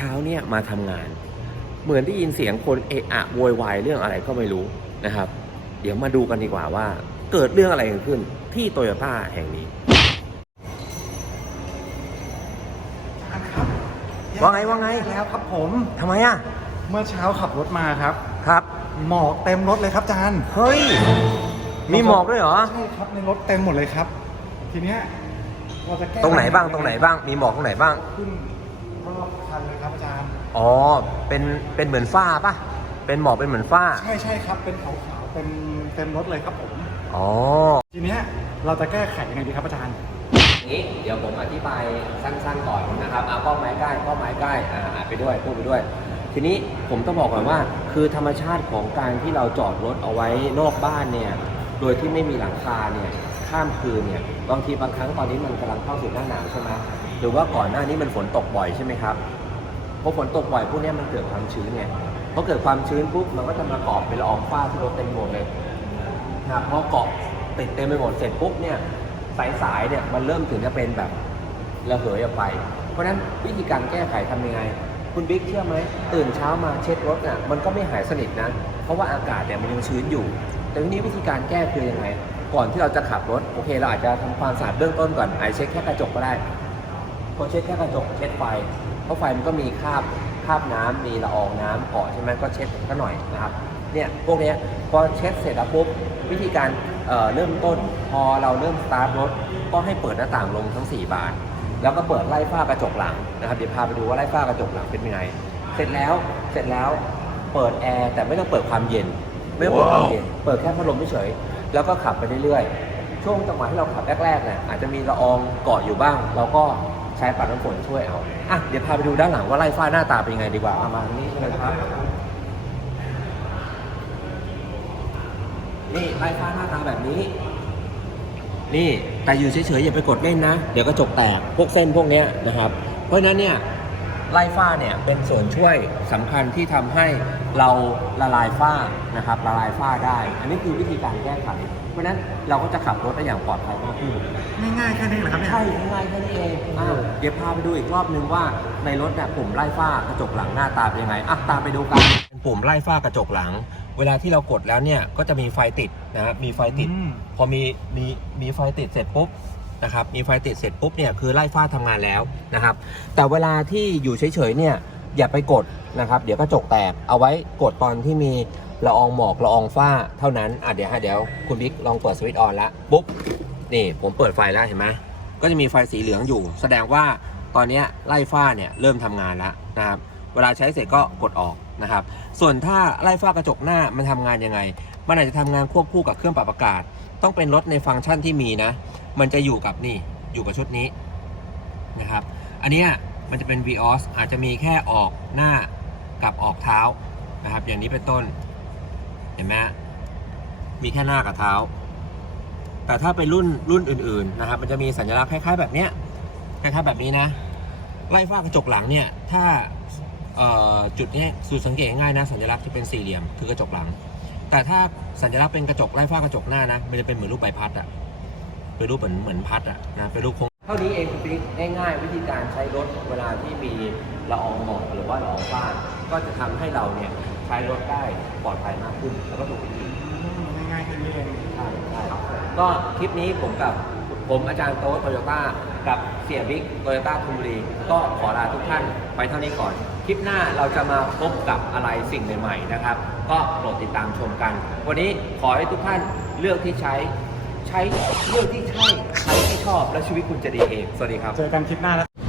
ช้าเนี่ยมาทำงาน เหมือนได้ยินเสียงคนเอะอะโวยวายเรื่องอะไรก็ไม่รู้นะครับ เดี๋ยวมาดูกันดีกว่าว่า เกิดเรื่องอะไรกันขึ้นที่โตโยต้าแห่งนี้ว่าไงว่าไงแล้วครับผมทำไมอะเมื่อเช้าขับรถมาครับครับ หมอกเต็มรถเลยครับจานเฮ้ยมีหมอกด้วยเหรอใช่ครับในรถเต็มหมดเลยครับ ทีเนี้ยเราจะแก้ตรงไหนบ้างตรงไหนบ้าง มีหมอกตรงไหนบ้างขึ้น รอบคันเลยครับอาจารย์ อ๋อ เป็นเป็นเหมือนฝ้าปะเป็นหมอกเป็นเหมือนฝ้า ใช่ใช่ครับ เป็นขาวๆเต็มเต็มรถเลยครับผม อ๋อ ทีเนี้ยเราจะแก้ไขยังไงดีครับอาจารย์นี้เดี๋ยวผมอธิบายสั้นๆก่อนนะครับเอาข้อไม้ใกล้ข้อไม้ใกล้อ่าอ่านไปด้วยพูดไปด้วย ทีนี้ผมต้องบอกก่อนว่า คือธรรมชาติของการที่เราจอดรถเอาไว้นอกบ้านเนี่ยโดยที่ไม่มีหลังคาเนี่ยข้ามคืนเนี่ยบางทีบางครั้งตอนนี้มันกำลังเข้าสู่หน้าหนาวใช่ไหม หรือว่าก่อนหน้านี้มันฝนตกบ่อยใช่ไหมครับพอฝนตกบ่อยพวกนี้มันเกิดความชื้นไงพอเกิดความชื้นปุ๊บมันก็จะมาเกาะเป็นละอองฝ้าที่รถเต็มหมดเลยนะพอเกาะติดเต็มไปหมดเสร็จปุ๊บเนี่ยสายสายเนี่ยมันเริ่มถึงจะเป็นแบบระเหยออกไป เพราะฉะนั้นวิธีการแก้ไขทำยังไง คุณบิ๊กเชื่อไหมตื่นเช้ามาเช็ดรถน่ะมันก็ไม่หายสนิทนะ เพราะว่าอากาศเนี่ยมันยังชื้นอยู่ แต่ทีนี้วิธีการแก้คือยังไง ก่อนที่เราจะขับรถโอเค เราอาจจะทำความสะอาดเบื้องต้นก่อนไอาจจะเช็ดแค่กระจกก็ได้ พอเช็ดแค่กระจกเช็ดไฟ เพราะไฟมันก็มีคราบคราบน้ำมีละอองน้ำเกาะใช่ไหมก็เช็ดก็หน่อยนะครับเนี่ยพวกเนี้ยพอเช็ดเสร็จแล้วปุ๊บวิธีการเอ่อเริ่มต้นพอเราเริ่มสตาร์ทรถก็ให้เปิดหน้าต่างลงทั้ง 4 บาน แล้วก็เปิดไล่ฝ้ากระจกหลังนะครับเดี๋ยวพาไปดูว่าไล่ฝ้ากระจกหลังเป็นยังไง เสร็จแล้วเสร็จแล้วเปิดแอร์แต่ไม่ต้องเปิดความเย็น ไม่ต้องเปิดความเย็นเปิดแค่พัดลมเฉยๆแล้วก็ขับไปเรื่อยๆช่วงจังหวะที่เราขับแรกๆเนี่ยอาจจะมีละอองเกาะอยู่บ้าง เราก็ ใช้ปัดน้ำฝนช่วยเอาอะเดี๋ยวพาไปดูด้านหลังว่าไล่ฝ้าหน้าตาเป็นยังไงดีกว่าเอามาทางนี้เลยครับ นี่ไล่ฝ้าหน้าตาแบบนี้ นี่แต่อยู่เฉยๆอย่าไปกดเล่นนะ เดี๋ยวกระจกแตกพวกเส้นพวกเนี้ยนะครับ เพราะฉะนั้นเนี่ย ไล่ฝ้าเนี่ยเป็นส่วนช่วยสำคัญที่ทำให้เราละลายฝ้านะครับละลายฝ้าได้ อันนี้คือวิธีการแก้ไข เพราะฉะนั้นเราก็จะขับรถได้อย่างปลอดภัยมากขึ้น ง่ายๆแค่นี้เหรอครับเนี่ย ใช่ง่ายๆแค่นี้เองอะเดี๋ยวพาไปดูอีกรอบนึงว่าในรถเนี่ยปุ่มไล่ฝ้ากระจกหลังหน้าตาเป็นยังไงอะตามไปดูกันเป็นปุ่มไล่ฝ้ากระจกหลัง เวลาที่เรากดแล้วเนี่ยก็จะมีไฟติดนะครับมีไฟติด อืม พอมีมีมีไฟติดเสร็จปุ๊บ นะครับมีไฟติดเสร็จปุ๊บเนี่ยคือไล่ฝ้าทำงานแล้วนะครับ แต่เวลาที่อยู่เฉยๆเนี่ยอย่าไปกดนะครับเดี๋ยวกระจกแตกเอาไว้กดตอนที่มีละอองหมอกละอองฝ้าเท่านั้นอะเดี๋ยวให้เดี๋ยวคุณบิ๊กลองเปิดสวิตช์ออนล้วปุ๊บนี่ผมเปิดไฟแล้วเห็นไหมก็จะมีไฟสีเหลืองอยู่ แสดงว่าตอนนี้ไล่ฝ้าเนี่ยเริ่มทำงานแล้วนะครับเวลาใช้เสร็จก็กดออก นะครับ ส่วนถ้าไล่ฝ้ากระจกหน้ามันทำงานยังไง มันอาจจะทำงานควบคู่กับเครื่องปรับอากาศ ต้องเป็นรถในฟังก์ชันที่มีนะ มันจะอยู่กับนี่อยู่กับชุดนี้นะครับ อันนี้มันจะเป็น VOS อาจจะมีแค่ออกหน้ากับออกเท้านะครับ อย่างนี้เป็นต้น เห็นไหมมีแค่หน้ากับเท้า แต่ถ้าเป็นรุ่นรุ่นอื่นๆนะครับ มันจะมีสัญลักษณ์คล้ายๆแบบเนี้ยคล้ายๆแบบนี้นะ ไล่ฝ้ากระจกหลังเนี่ย ถ้า จุดนี้สูตรสังเกตง่ายนะสัญลักษณ์จะเป็นสี่เหลี่ยมคือกระจกหลัง แต่ถ้าสัญลักษณ์เป็นกระจกไล่ฝ้ากระจกหน้านะมันจะเป็นเหมือนรูปใบพัดอะเป็นรูปเหมือนเหมือนพัดอะนะเป็นรูปโค้งเท่านี้เองคุณปิ๊กง่ายๆ วิธีการใช้รถเวลาที่มีละอองหมอกหรือว่าละอองฝ้าก็จะทำให้เราเนี่ยใช้รถได้ปลอดภัยมากขึ้นแล้วก็ถูกวิธีง่ายๆแค่นี้เองใช่ใช่ก็คลิปนี้ผมกับผมอาจารย์โต๊ะโตโยต้ากับเสียบิ๊กโตโยต้าทุมบุรีก็ขอลาทุกท่านไปเท่านี้ก่อน คลิปหน้าเราจะมาพบกับอะไรสิ่งใหม่ๆนะครับ ก็โปรดติดตามชมกัน วันนี้ขอให้ทุกท่านเลือกที่ใช้ใช้เลือกที่ใช่ใช้ที่ชอบและชีวิตคุณจะดีเอง สวัสดีครับ เจอกันคลิปหน้านะ